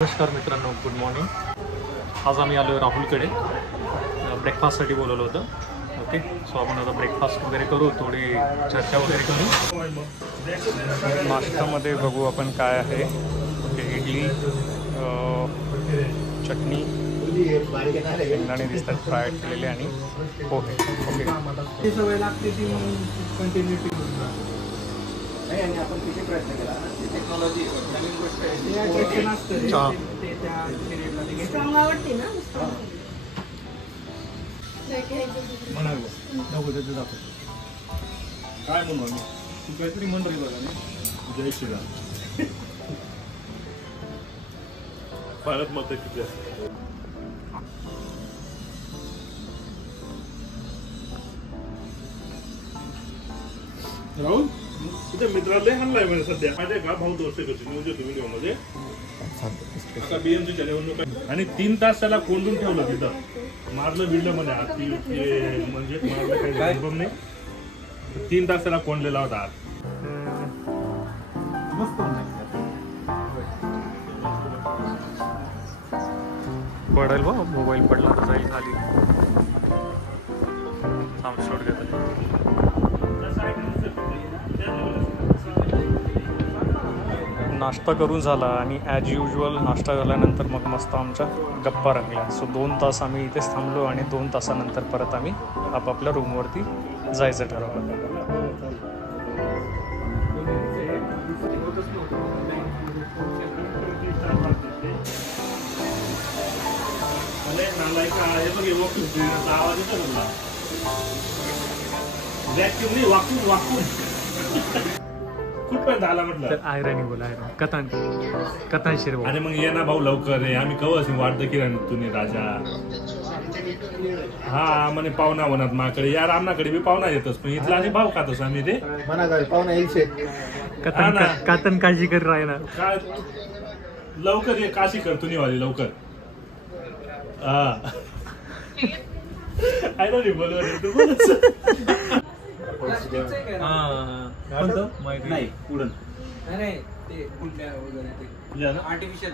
नमस्कार मित्रांनो, good morning. आज आम्ही आलो राहुलकडे ब्रेकफास्टसाठी बोलवलं होतं. ओके, सो आपण आता ब्रेकफास्ट वगैरे करू, थोडी चर्चा वगैरे करू. नाश्त्यामध्ये बघू आपण काय आहे. ओके, इडली, चटणी, शेंगदाणे दिसतात फ्राय केलेले आणि पोहे. ओके, सवय लागते ती कंटिन्युटी आणि आपण किती प्रयत्न केला टेक्नॉलॉजी नवीन गोष्ट आहे. आवडते ना म्हणाल नको त्याचं दाखवतो काय म्हणू आम्ही तू काहीतरी म्हण रे बघा. जय श्रीराम. भारत माता किती असते. राहुल तुझ्या मित्राला हाणलाय म्हणजे सध्या माझ्या का भाऊ दोस्त करतो न्यूज येतो व्हिडिओमध्ये आता बीएमसीच्या निवडणूक आणि 3 तास त्याला कोंडून ठेवलं तिथं. मारलं बिडलं म्हणे आत म्हणजे मारलं काही अनुभव नाही. 3 तास त्याला कोंडलेला होता आत. पडेल बा, मोबाईल पडला तर जाईल खाली. शॉट घेतात. नाश्ता करून झाला आणि ॲज युजल नाश्ता झाल्यानंतर मग मस्त आमच्या गप्पा रंगल्या. सो 2 तास आम्ही इथेच थांबलो आणि 2 तासानंतर परत आम्ही आपापल्या रूमवरती जायचं ठरवलं. कुठपर्यंत आला म्हटलं तर आयराणी बोला, कथांशीर बोला. आणि मग ये ना भाऊ लवकर रे, आम्ही कवच वाटतं की तुम्ही राजा. हा म्हणे पाहुणा होणार माकडे यार, आमनाकडे बी पाहुणा येतच पण इथला आणि भाव खातोस आम्ही रे पाहुणा येईल. कथन काळजी कर राहिना काय लवकर ये काशी कर तुम्ही वाली लवकर. हा आय नो बोलवर नाही उडण ते आर्टिफिशियल